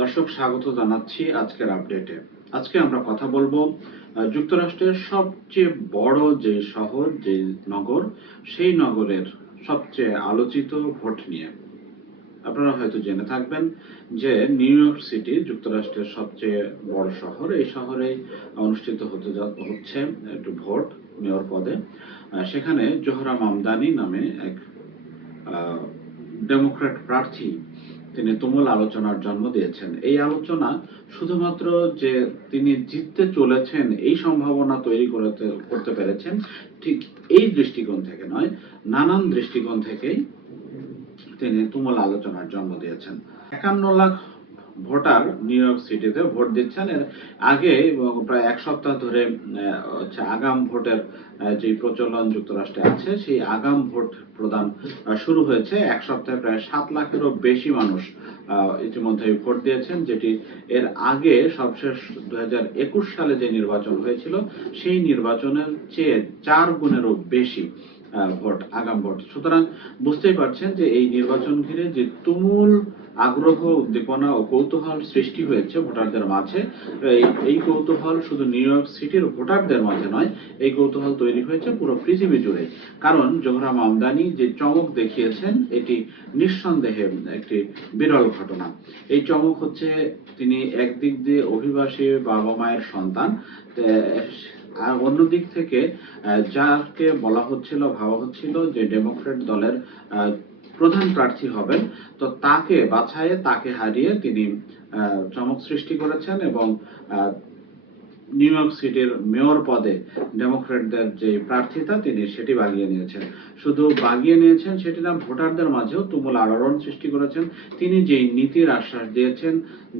দর্শক, স্বাগত জানাচ্ছি আজকের আপডেটে। আজকে আমরা কথা বলব যুক্তরাষ্ট্রের সবচেয়ে বড় যে শহর, যে নগর, সেই নগরের সবচেয়ে আলোচিত ভোট নিয়ে। আপনারা হয়তো জেনে থাকবেন যে নিউ ইয়র্ক সিটি যুক্তরাষ্ট্রের সবচেয়ে বড় শহর। এই শহরে অনুষ্ঠিত হতে হচ্ছে একটু ভোট মেয়র পদে। সেখানে জোহরা মামদানি নামে এক ডেমোক্র্যাট প্রার্থী তিনি তুমুল আলোচনার জন্ম দিয়েছেন। এই আলোচনা শুধুমাত্র যে তিনি জিততে চলেছেন, এই সম্ভাবনা তৈরি করতে করতে পেরেছেন, ঠিক এই দৃষ্টিকোণ থেকে নয়, নানান দৃষ্টিকোণ থেকেই তিনি তুমুল আলোচনার জন্ম দিয়েছেন। একান্ন লাখ ভোটার নিউ ইয়র্ক সিটিতে ভোট দিচ্ছেন। এর আগে প্রায় এক সপ্তাহ ধরে হচ্ছে আগাম ভোটের যে প্রচলন যুক্তরাষ্ট্রে আছে, সেই আগাম ভোট প্রদান শুরু হয়েছে। এক সপ্তাহে প্রায় সাত লাখেরও বেশি মানুষ ইতিমধ্যে ভোট দিয়েছেন, যেটি এর আগে সবশেষ দু সালে যে নির্বাচন হয়েছিল, সেই নির্বাচনের চেয়ে চার গুণেরও বেশি ভোট, আগাম ভোট। সুতরাং বুঝতেই পারছেন যে এই নির্বাচন ঘিরে যে তুমুল আগ্রহ, উদ্দীপনা ও কৌতূহল সৃষ্টি হয়েছে ভোটারদের মাঝে, এই কৌতূহল শুধু নিউ ইয়র্ক সিটির ভোটারদের মাঝে নয়, এই কৌতূহল তৈরি হয়েছে পুরো পৃথিবী জুড়ে। কারণ জোহরা মামদানি যে চমক দেখিয়েছেন, এটি নিঃসন্দেহে একটি বিরল ঘটনা। এই চমক হচ্ছে তিনি একদিক দিয়ে অভিবাসী বাবা মায়ের সন্তান আর অন্য দিক থেকে যাকে বলা হচ্ছিল, ভাবা হচ্ছিল যে ডেমোক্রেট দলের প্রধান প্রার্থী হবেন। তো তাকে বাছাইয়ে তাকে হারিয়ে তিনি চমক সৃষ্টি করেছেন এবং নিউ ইয়র্ক সিটির মেয়র পদে ডেমোক্রেটদের যে প্রার্থিতা, তিনি সেটি বাগিয়ে নিয়েছেন। শুধু বাগিয়ে নিয়েছেন সেটি না, ভোটারদের মাঝেও তুমুল আলোড়ন সৃষ্টি করেছেন। তিনি যেই নীতির আশ্বাস দিয়েছেন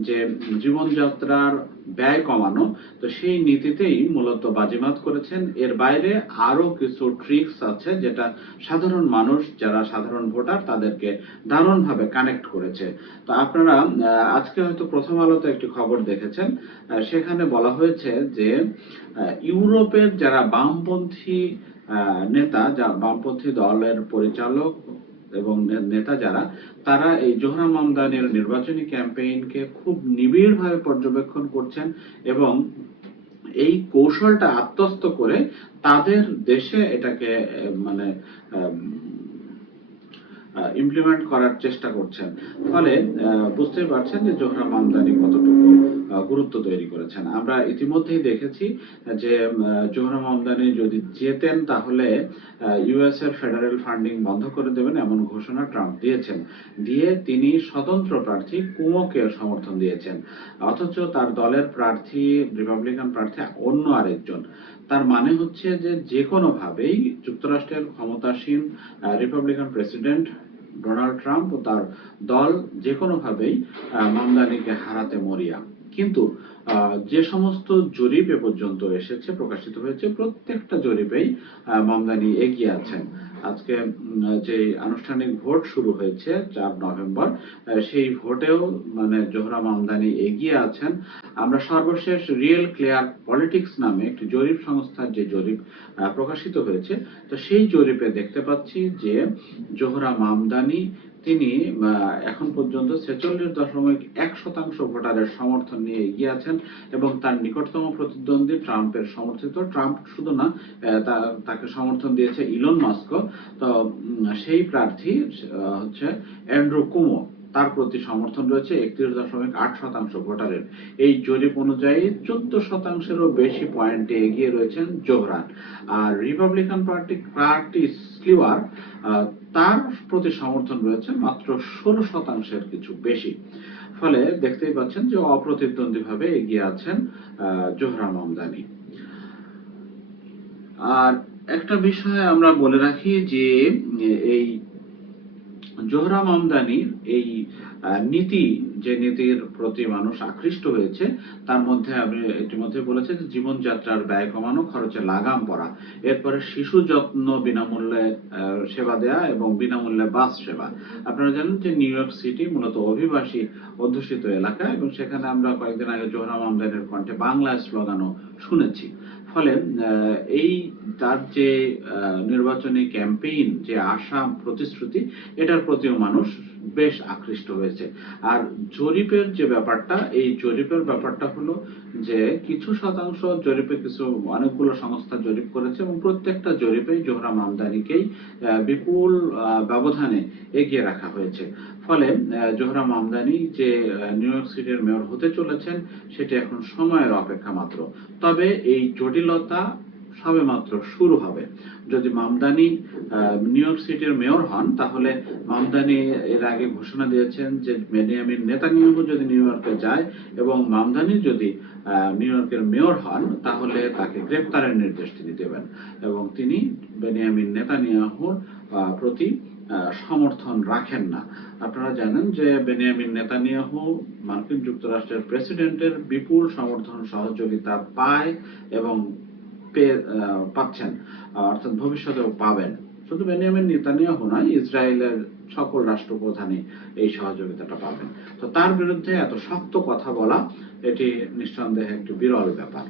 যে জীবনযাত্রার ব্যয় কমানো, তো সেই নীতিতেই মূলত বাজিমাত করেছেন। এর বাইরে আরও কিছু ট্রিক্স আছে যেটা সাধারণ মানুষ, যারা সাধারণ ভোটার, তাদেরকে দারুণভাবে কানেক্ট করেছে। তো আপনারা আজকে হয়তো প্রথম আলোতে একটি খবর দেখেছেন সেখানে বলা হয়েছে যে ইউরোপের যারা বামপন্থী নেতা যা বামপন্থী দলের পরিচালক এবং নেতা যারা, তারা এই জোহরা মামদানের নির্বাচনী ক্যাম্পেইনকে খুব নিবিড়ভাবে পর্যবেক্ষণ করছেন এবং এই কৌশলটা আত্মস্থ করে তাদের দেশে এটাকে মানে ইমপ্লিমেন্ট করার চেষ্টা করছেন। ফলে বুঝতেই পারছেন যে জোহরা মামদানি কতটুকু গুরুত্ব তৈরি করেছেন। আমরা ইতিমধ্যেই দেখেছি যে জোহরা মামদানি যদি জেতেন তাহলে ইউএস এর ফেডারেল ফান্ডিং বন্ধ করে দেবেন এমন ঘোষণা ট্রাম্প দিয়েছেন। দিয়ে তিনি স্বতন্ত্র প্রার্থী কুমোকে সমর্থন দিয়েছেন। অথচ তার দলের প্রার্থী, রিপাবলিকান প্রার্থী অন্য আরেকজন। তার মানে হচ্ছে যে যে কোনো ভাবেই যুক্তরাষ্ট্রের ক্ষমতাসীন রিপাবলিকান প্রেসিডেন্ট ডোনাল্ড ট্রাম্প ও তার দল যে কোনোভাবেই আহ, মামদানিকে হারাতে মরিয়া। কিন্তু যে সমস্ত জরিপ এ পর্যন্ত এসেছে প্রকাশিত হয়েছে প্রত্যেকটা জরিপেই মামদানি এগিয়ে আছেন। আজকে যে আনুষ্ঠানিক ভোট শুরু হয়েছে চার নভেম্বর সেই ভোটেও মানে জোহরা মামদানি এগিয়ে আছেন। আমরা সর্বশেষ রিয়েল ক্লিয়ার পলিটিক্স নামে একটি জরিপ সংস্থার যে জরিপ প্রকাশিত হয়েছে, তো সেই জরিপে দেখতে পাচ্ছি যে জোহরা মামদানি তিনি এখন পর্যন্ত ছেচল্লিশ দশমিক এক শতাংশ ভোটারের সমর্থন নিয়ে এগিয়ে আছেন এবং তার নিকটতম প্রতিদ্বন্দ্বী ট্রাম্পের সমর্থিত, ট্রাম্প শুধু না তাকে সমর্থন দিয়েছে ইলন মাস্ক তো সেই প্রার্থী হচ্ছে অ্যান্ড্রু কুমো। তার প্রতি সমর্থন রয়েছে একত্রিশ দশমিক আট শতাংশ ভোটারের। এই জরিপ অনুযায়ী চোদ্দ শতাংশেরও বেশি পয়েন্টে এগিয়ে রয়েছেন জোহরান। আর রিপাবলিকান পার্টি পার্টি স্লিওয়ার তার প্রতি সমর্থন রয়েছে মাত্র ষোলো শতাংশের কিছু বেশি। ফলে দেখতেই পাচ্ছেন যে অপ্রতিদ্বন্দ্বীভাবে এগিয়ে আছেন জোহরা মামদানি আর একটা বিষয় আমরা বলে রাখি যে, এই জোহরা মামদানির এই নীতি, যে নীতির প্রতি মানুষ আকৃষ্ট হয়েছে, তার মধ্যে আমি ইতিমধ্যে বলেছি যে জীবনযাত্রার ব্যয় কমানো, খরচে লাগাম পড়া। এরপরে শিশু যত্ন বিনামূল্যে সেবা দেয়া এবং বিনামূল্যে বাস সেবা। আপনারা জানেন যে নিউ ইয়র্ক সিটি মূলত অভিবাসী অধ্যুষিত এলাকা এবং সেখানে আমরা কয়েকদিন আগে জোহরা মামদানির কণ্ঠে বাংলা স্লোগানও শুনেছি। ফলে এই তার যে নির্বাচনী ক্যাম্পেইন যে আশা প্রতিশ্রুতি এটার প্রতিও মানুষ বেশ আকৃষ্ট হয়েছে। আর জরিপের যে ব্যাপারটা, এই জরিপের ব্যাপারটা হলো যে, কিছু শতাংশ জরিপে কিছু অনেকগুলো সংস্থা জরিপ করেছে এবং প্রত্যেকটা জরিপেই জোহরা মামদানিকেই বিপুল ব্যবধানে এগিয়ে রাখা হয়েছে। ফলে জোহরা মামদানি যে নিউ ইয়র্ক সিটির মেয়র হতে চলেছেন, সেটি এখন সময়ের অপেক্ষা মাত্র। তবে এই জটিলতা সবেমাত্র শুরু হবে। যদি মামদানি নিউ ইয়র্ক সিটির মেয়র হন, তাহলে মামদানি এর আগে ঘোষণা দিয়েছেন যে বেনিয়ামিন নেতানিয়াহু যদি নিউ ইয়র্কে যায় এবং মামদানি যদি নিউ ইয়র্কের মেয়র হন, তাহলে তাকে গ্রেপ্তারের নির্দেশ তিনি দেবেন এবং তিনি বেনিয়ামিন নেতানিয়াহুর প্রতি সমর্থন রাখেন না। আপনারা জানেন যে বেনিয়ামিন নেতানিয়াহু মার্কিন যুক্তরাষ্ট্রের প্রেসিডেন্টের বিপুল সমর্থন সহযোগিতা পায় এবং পেয়ে পাচ্ছেন অর্থাৎ ভবিষ্যতেও পাবেন। শুধু বেনিয়ামিন নেতানিয়াহু নয়, ইসরায়েলের সকল রাষ্ট্রপ্রধানই এই সহযোগিতাটা পাবেন। তো তার বিরুদ্ধে এত শক্ত কথা বলা, এটি নিঃসন্দেহে একটি বিরল ব্যাপার।